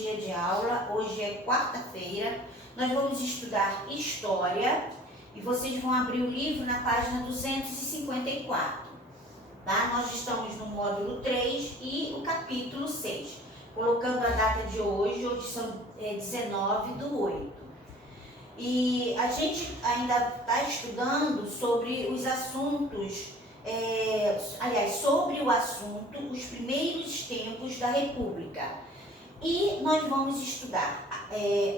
dia de aula. Hoje é quarta-feira. Nós vamos estudar História e vocês vão abrir o livro na página 254. Tá? Nós estamos no módulo 3 e o capítulo 6. Colocando a data de hoje são 19/8. E a gente ainda está estudando sobre os assuntos, sobre o assunto, os primeiros tempos da República. E nós vamos estudar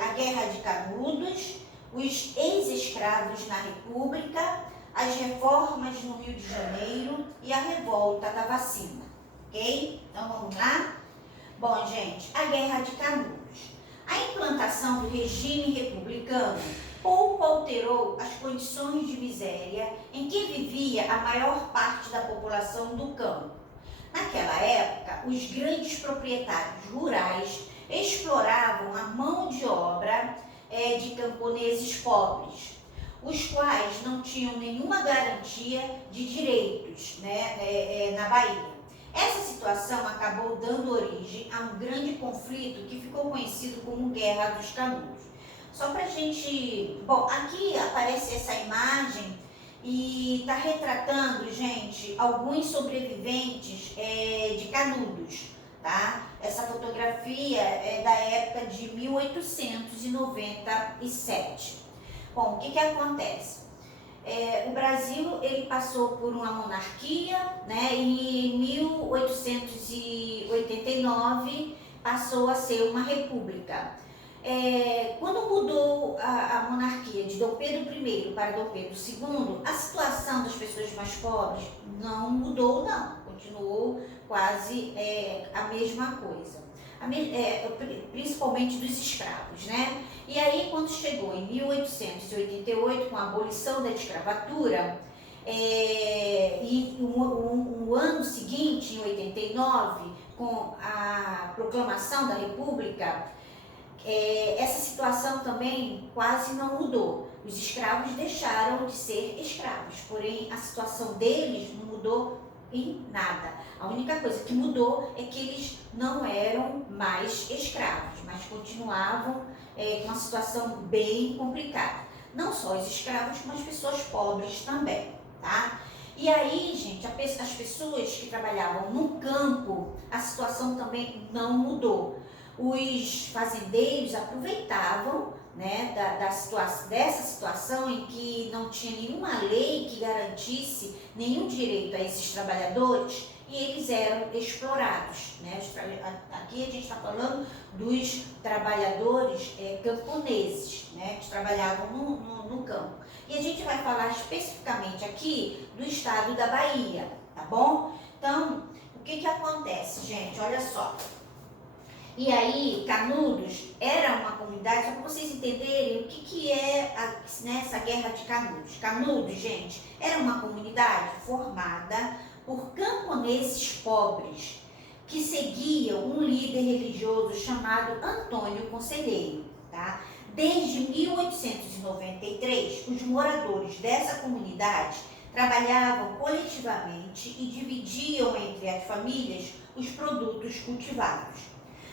a Guerra de Canudos, os ex-escravos na República, as reformas no Rio de Janeiro e a revolta da vacina, ok? Então vamos lá? Bom, gente, a Guerra de Canudos. A implantação do regime republicano pouco alterou as condições de miséria em que vivia a maior parte da população do campo. Naquela época, os grandes proprietários rurais exploravam a mão de obra de camponeses pobres, os quais não tinham nenhuma garantia de direitos, na Bahia. Essa situação acabou dando origem a um grande conflito que ficou conhecido como Guerra dos Canudos. Só pra gente... Bom, aqui aparece essa imagem e está retratando, gente, alguns sobreviventes de Canudos, tá? Essa fotografia é da época de 1897. Bom, o que acontece? O Brasil ele passou por uma monarquia, e em 1889 passou a ser uma república. Quando mudou a monarquia de Dom Pedro I para Dom Pedro II, a situação das pessoas mais pobres não mudou, não. Continuou quase a mesma coisa. Principalmente dos escravos, E aí, quando chegou em 1888, com a abolição da escravatura, e o ano seguinte, em 89, com a proclamação da República, essa situação também quase não mudou. Os escravos deixaram de ser escravos, porém a situação deles não mudou em nada. A única coisa que mudou é que eles não eram mais escravos, mas continuavam com uma situação bem complicada. Não só os escravos, mas pessoas pobres também, tá? E aí, gente, as pessoas que trabalhavam no campo, a situação também não mudou. Os fazendeiros aproveitavam dessa situação em que não tinha nenhuma lei que garantisse nenhum direito a esses trabalhadores e eles eram explorados. Aqui a gente está falando dos trabalhadores camponeses, que trabalhavam no campo. E a gente vai falar especificamente aqui do estado da Bahia, tá bom? Então, o que acontece, gente? Olha só. E aí, Canudos era uma comunidade, só para vocês entenderem o que é essa Guerra de Canudos. Canudos, gente, era uma comunidade formada por camponeses pobres que seguiam um líder religioso chamado Antônio Conselheiro, tá? Desde 1893, os moradores dessa comunidade trabalhavam coletivamente e dividiam entre as famílias os produtos cultivados.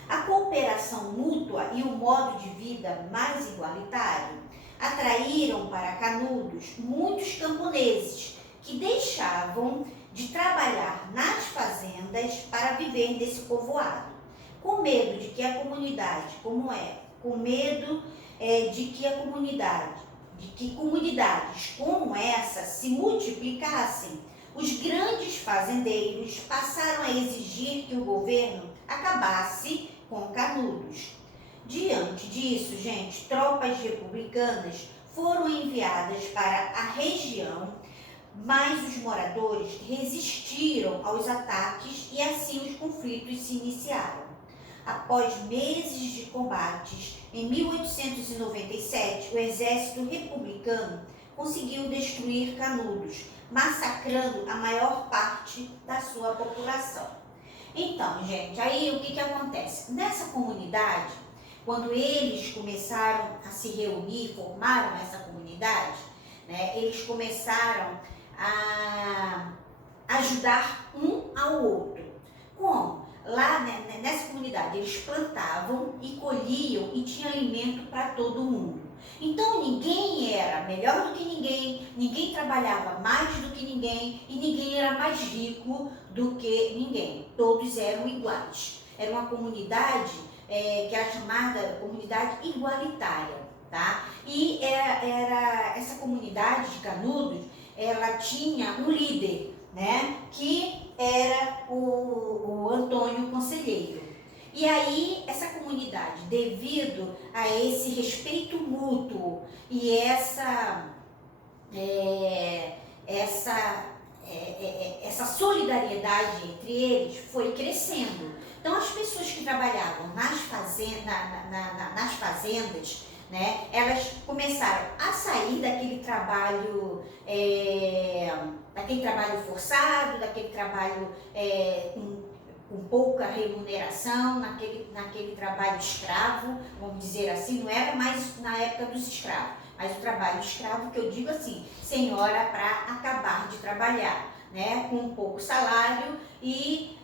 A cooperação mútua e o modo de vida mais igualitário atraíram para Canudos muitos camponeses que deixavam de trabalhar nas fazendas para viver desse povoado. Com medo de que a comunidade, de que comunidades como essa se multiplicassem, os grandes fazendeiros passaram a exigir que o governo acabasse com Canudos. Diante disso, gente, tropas republicanas foram enviadas para a região, mas os moradores resistiram aos ataques e assim os conflitos se iniciaram. Após meses de combates, em 1897, o exército republicano conseguiu destruir Canudos, massacrando a maior parte da sua população. Então, gente, aí o que acontece? Nessa comunidade, quando eles começaram a se reunir, formaram essa comunidade, eles começaram a ajudar um ao outro. Como? lá, né, nessa comunidade, eles plantavam e colhiam e tinha alimento para todo mundo. Então ninguém era melhor do que ninguém, ninguém trabalhava mais do que ninguém e ninguém era mais rico do que ninguém. Todos eram iguais. Era uma comunidade que era chamada comunidade igualitária, tá? E essa comunidade de Canudos, ela tinha um líder, né? Que era o Antônio Conselheiro. E aí, essa comunidade, devido a esse respeito mútuo e essa solidariedade entre eles, foi crescendo. Então, as pessoas que trabalhavam nas fazendas, né, elas começaram a sair daquele trabalho forçado, daquele trabalho com pouca remuneração, naquele trabalho escravo, vamos dizer assim. Não era mais na época dos escravos, mas o trabalho escravo, que eu digo assim, sem hora para acabar de trabalhar, né, com pouco salário e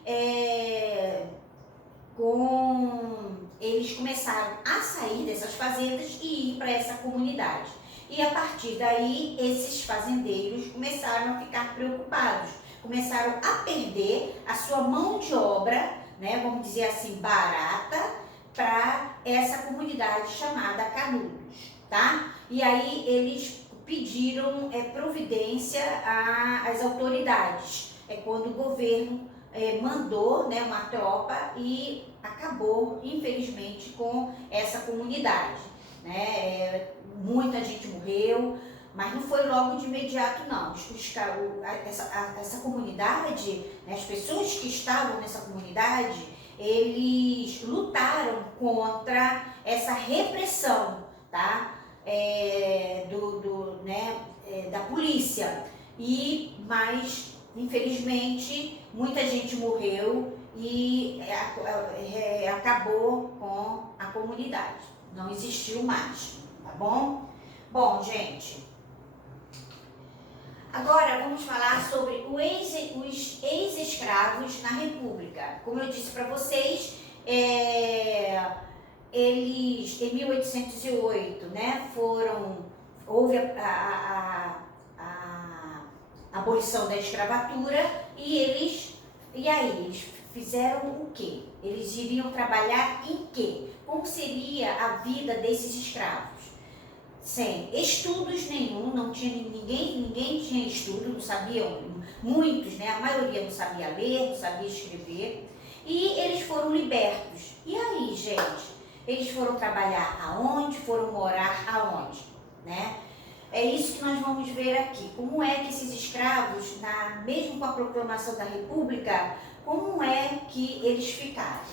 eles começaram a sair dessas fazendas e ir para essa comunidade. E a partir daí, esses fazendeiros começaram a ficar preocupados, começaram a perder a sua mão de obra, né, vamos dizer assim, barata, para essa comunidade chamada Canudos, tá? E aí eles pediram providência às autoridades. É quando o governo mandou, né, uma tropa e acabou, infelizmente, com essa comunidade, né? Muita gente morreu, mas não foi logo de imediato, não. Essa comunidade, né, as pessoas que estavam nessa comunidade, eles lutaram contra essa repressão, tá? Da polícia. Mas, infelizmente, muita gente morreu e acabou com a comunidade. Não existiu mais, tá bom? Bom, gente, agora vamos falar sobre os ex-escravos na República. Como eu disse para vocês, eles, em 1808, né, houve a abolição da escravatura e aí eles fizeram o quê? Eles iriam trabalhar em quê? Como seria a vida desses escravos? Sem estudos nenhum, não tinha ninguém tinha estudo, não sabiam, muitos, né, a maioria não sabia ler, não sabia escrever, e eles foram libertos. E aí, gente, eles foram trabalhar aonde? Foram morar aonde, né? É isso que nós vamos ver aqui. Como é que esses escravos, mesmo com a proclamação da República, como é que eles ficaram?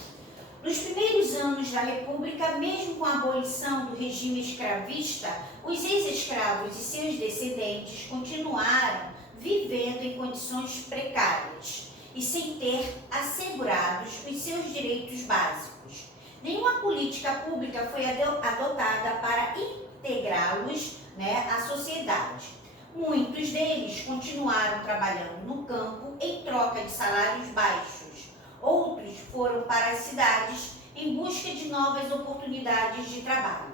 Nos primeiros anos da República, mesmo com a abolição do regime escravista, os ex-escravos e seus descendentes continuaram vivendo em condições precárias e sem ter assegurados os seus direitos básicos. Nenhuma política pública foi adotada para integrá-los, né, à sociedade. Muitos deles continuaram trabalhando no campo em troca de salários baixos. Outros foram para as cidades em busca de novas oportunidades de trabalho.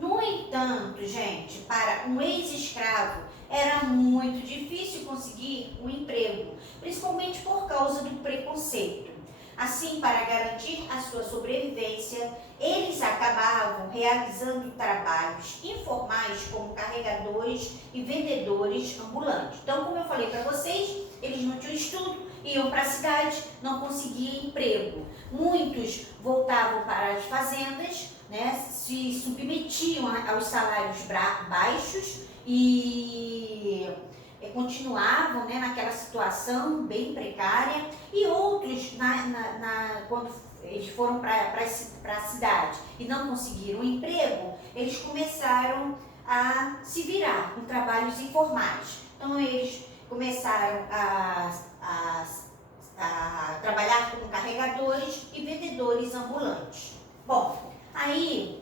No entanto, gente, para um ex-escravo era muito difícil conseguir um emprego, principalmente por causa do preconceito. Assim, para garantir a sua sobrevivência, eles acabavam realizando trabalhos informais como carregadores e vendedores ambulantes. Então, como eu falei para vocês, eles não tinham estudo, iam para a cidade, não conseguiam emprego. Muitos voltavam para as fazendas, né, se submetiam aos salários baixos e continuavam, né, naquela situação bem precária. E outros, quando eles foram para a cidade e não conseguiram emprego, eles começaram a se virar com trabalhos informais. Então, eles começaram a trabalhar como carregadores e vendedores ambulantes. Bom, aí,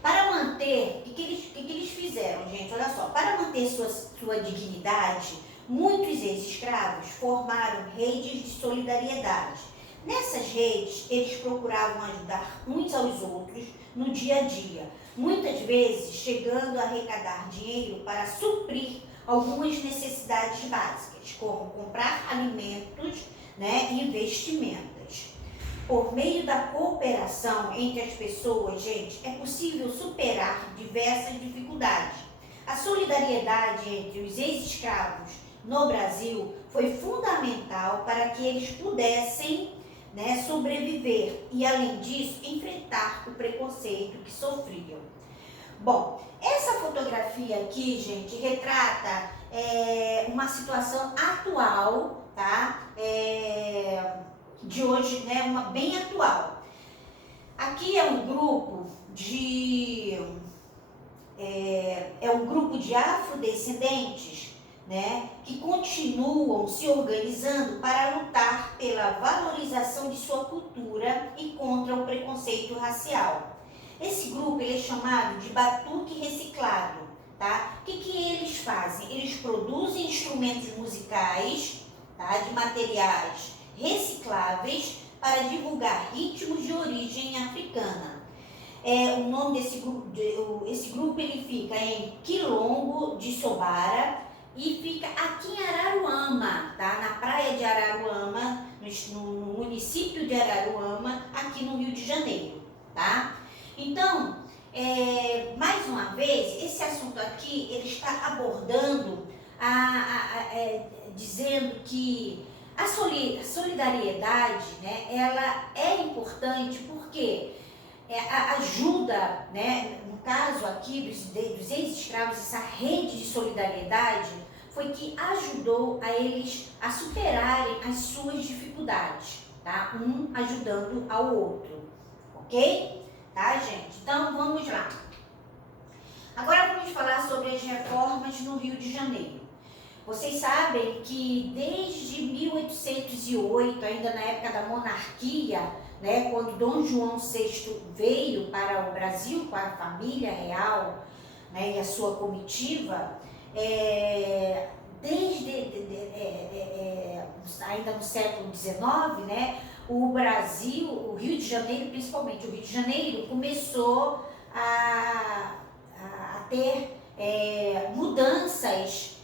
para manter, o que eles fizeram, gente? Olha só, para manter sua dignidade, muitos ex-escravos formaram redes de solidariedade. Nessas redes, eles procuravam ajudar uns aos outros no dia a dia, muitas vezes chegando a arrecadar dinheiro para suprir algumas necessidades básicas, como comprar alimentos, né, e vestimentas. Por meio da cooperação entre as pessoas, gente, é possível superar diversas dificuldades. A solidariedade entre os ex-escravos no Brasil foi fundamental para que eles pudessem, né, sobreviver e, além disso, enfrentar o preconceito que sofriam. Bom, essa fotografia aqui, gente, retrata uma situação atual, tá? De hoje, né? Uma bem atual. Aqui é um grupo de afrodescendentes, né, que continuam se organizando para lutar pela valorização de sua cultura e contra o preconceito racial. Esse grupo ele é chamado de Batuque Reciclado, tá? O que eles fazem? Eles produzem instrumentos musicais, tá, de materiais recicláveis para divulgar ritmos de origem africana. O nome desse grupo, esse grupo ele fica em Quilombo de Sobara e fica aqui em Araruama, tá? Na praia de Araruama, no município de Araruama, aqui no Rio de Janeiro, tá? Então, mais uma vez, esse assunto aqui, ele está abordando, dizendo que a solidariedade, né, ela é importante porque ajuda, né, no caso aqui dos ex-escravos, essa rede de solidariedade foi que ajudou a eles a superarem as suas dificuldades, tá? Um ajudando ao outro, ok? Tá, gente? Então, vamos lá. Agora vamos falar sobre as reformas no Rio de Janeiro. Vocês sabem que desde 1808, ainda na época da monarquia, né, quando Dom João VI veio para o Brasil com a família real, né, e a sua comitiva, ainda no século XIX, né, o Brasil, o Rio de Janeiro, principalmente o Rio de Janeiro, começou a ter mudanças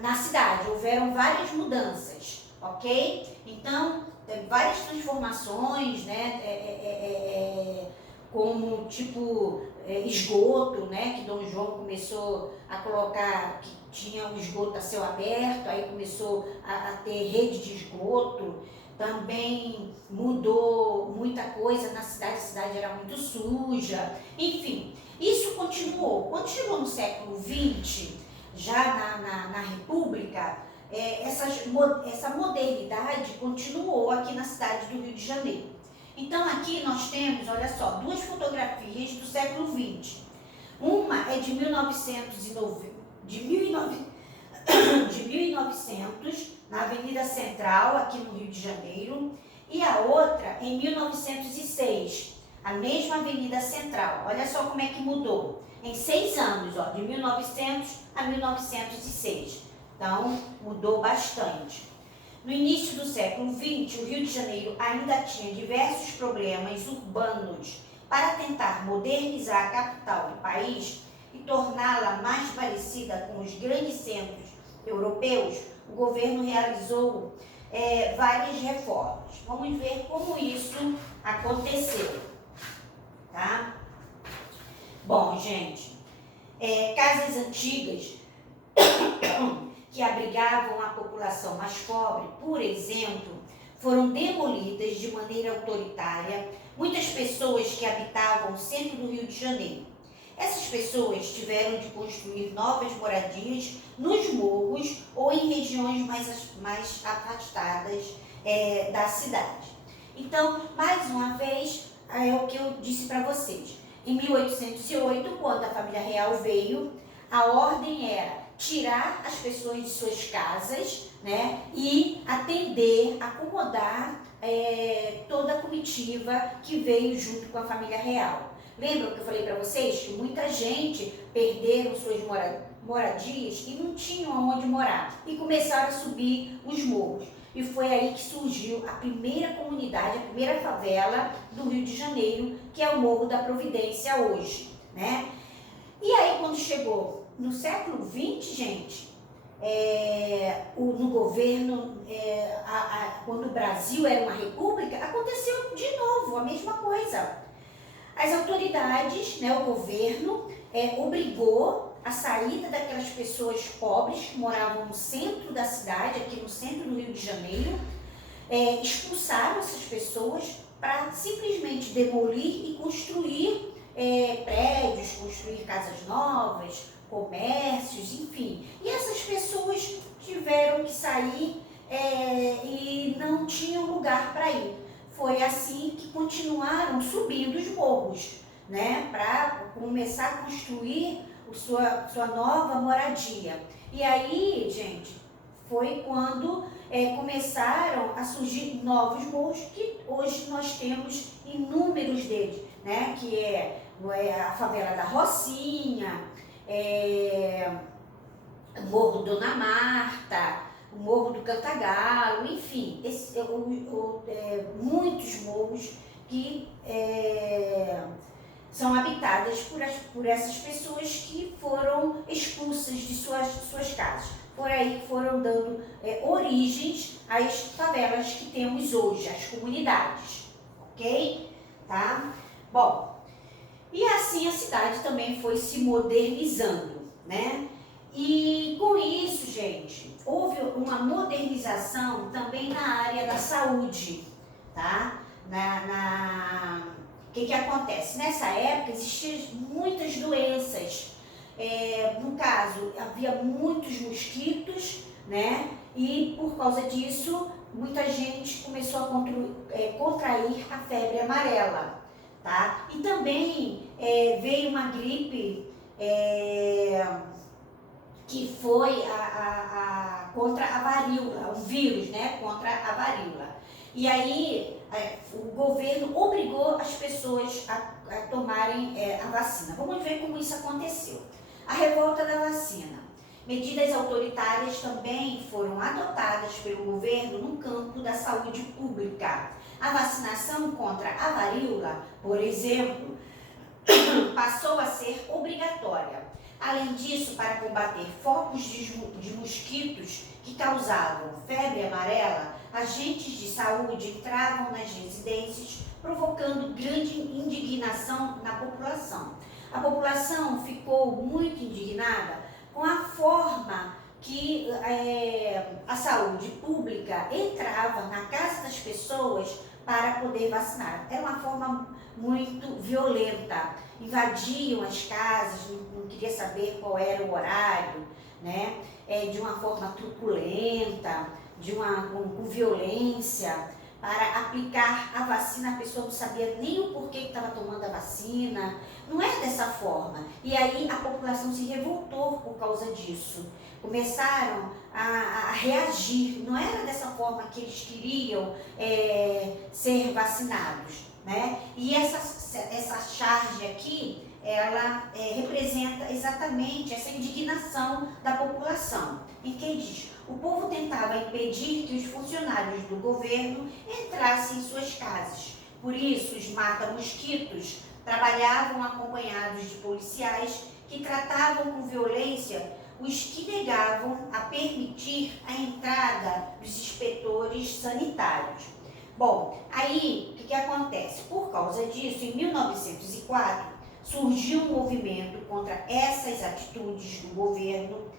na cidade. Houveram várias mudanças, ok? Então, várias transformações, né, como tipo esgoto, né, que Dom João começou a colocar, que tinha um esgoto a céu aberto, aí começou a ter rede de esgoto. Também mudou muita coisa na cidade, a cidade era muito suja, enfim, isso continuou. Quando chegou no século XX, já na República, essa modernidade continuou aqui na cidade do Rio de Janeiro. Então aqui nós temos, olha só, duas fotografias do século XX. Uma é de 1900, na Avenida Central, aqui no Rio de Janeiro, e a outra em 1906, a mesma Avenida Central. Olha só como é que mudou. Em 6 anos, ó, de 1900 a 1906. Então, mudou bastante. No início do século XX, o Rio de Janeiro ainda tinha diversos problemas urbanos. Para tentar modernizar a capital do país e torná-la mais parecida com os grandes centros europeus, o governo realizou várias reformas. Vamos ver como isso aconteceu, tá? Bom, gente, casas antigas que abrigavam a população mais pobre, por exemplo, foram demolidas de maneira autoritária muitas pessoas que habitavam o centro do Rio de Janeiro. Essas pessoas tiveram de construir novas moradias nos morros ou em regiões mais afastadas da cidade. Então, mais uma vez, é o que eu disse para vocês. Em 1808, quando a família real veio, a ordem era tirar as pessoas de suas casas, né, e atender, acomodar toda a comitiva que veio junto com a família real. Lembram que eu falei para vocês que muita gente perderam suas moradias e não tinham onde morar e começaram a subir os morros. e foi aí que surgiu a primeira comunidade, a primeira favela do Rio de Janeiro, que é o Morro da Providência hoje, né? E aí, quando chegou no século XX, gente, no governo, quando o Brasil era uma república, aconteceu de novo a mesma coisa. As autoridades, né, o governo, obrigou a saída daquelas pessoas pobres que moravam no centro da cidade, aqui no centro do Rio de Janeiro, expulsaram essas pessoas para simplesmente demolir e construir prédios, construir casas novas, comércios, enfim. E essas pessoas tiveram que sair e não tinham lugar para ir. Foi assim que continuaram subindo os morros, né, para começar a construir sua nova moradia. E aí, gente, foi quando começaram a surgir novos morros, que hoje nós temos inúmeros deles, né, que é a favela da Rocinha, o Morro Dona Marta, o Morro do Cantagalo, enfim, muitos morros que são habitadas por essas pessoas que foram expulsas de suas casas. Por aí que foram dando origens às favelas que temos hoje, às comunidades, ok? Tá? Bom, e assim a cidade também foi se modernizando, né? E com isso, gente, houve uma modernização também na área da saúde, tá? O que acontece? Nessa época existiam muitas doenças. No caso, havia muitos mosquitos, né? E por causa disso, muita gente começou a contrair a febre amarela, tá? E também veio uma gripe que foi contra a varíola, um vírus, né? Contra a varíola. E aí o governo obrigou as pessoas a tomarem a vacina. Vamos ver como isso aconteceu. A revolta da vacina. Medidas autoritárias também foram adotadas pelo governo no campo da saúde pública. A vacinação contra a varíola, por exemplo, passou a ser obrigatória. Além disso, para combater focos de mosquitos que causavam febre amarela, agentes de saúde entravam nas residências, provocando grande indignação na população. A população ficou muito indignada com a forma que a saúde pública entrava na casa das pessoas para poder vacinar. Era uma forma muito violenta. Invadiam as casas, não queria saber qual era o horário, né? De uma forma truculenta, com violência, para aplicar a vacina. A pessoa não sabia nem o porquê que estava tomando a vacina. Não é dessa forma. E aí a população se revoltou por causa disso. Começaram a reagir. Não era dessa forma que eles queriam ser vacinados, né? E essa charge aqui, ela representa exatamente essa indignação da população. Em que diz: o povo tentava impedir que os funcionários do governo entrassem em suas casas. Por isso, os mata-mosquitos trabalhavam acompanhados de policiais que tratavam com violência os que negavam a permitir a entrada dos inspetores sanitários. Bom, aí o que acontece? Por causa disso, em 1904, surgiu um movimento contra essas atitudes do governo,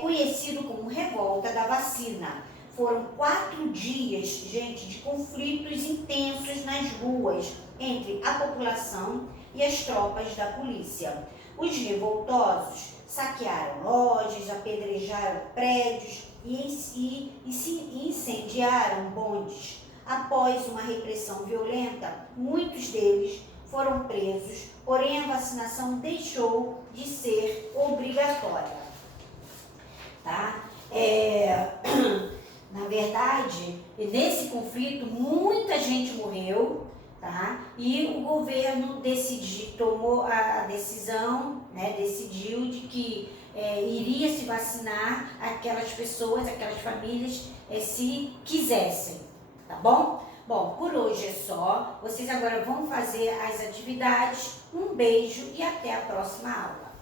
conhecido como Revolta da Vacina. Foram 4 dias, gente, de conflitos intensos nas ruas entre a população e as tropas da polícia. Os revoltosos saquearam lojas, apedrejaram prédios e incendiaram bondes. Após uma repressão violenta, muitos deles foram presos, porém a vacinação deixou de ser obrigatória. Tá? Na verdade, nesse conflito, muita gente morreu, tá? E o governo tomou a decisão, né, decidiu de que iria se vacinar aquelas pessoas, aquelas famílias, se quisessem, tá bom? Bom, por hoje é só. Vocês agora vão fazer as atividades. Um beijo e até a próxima aula.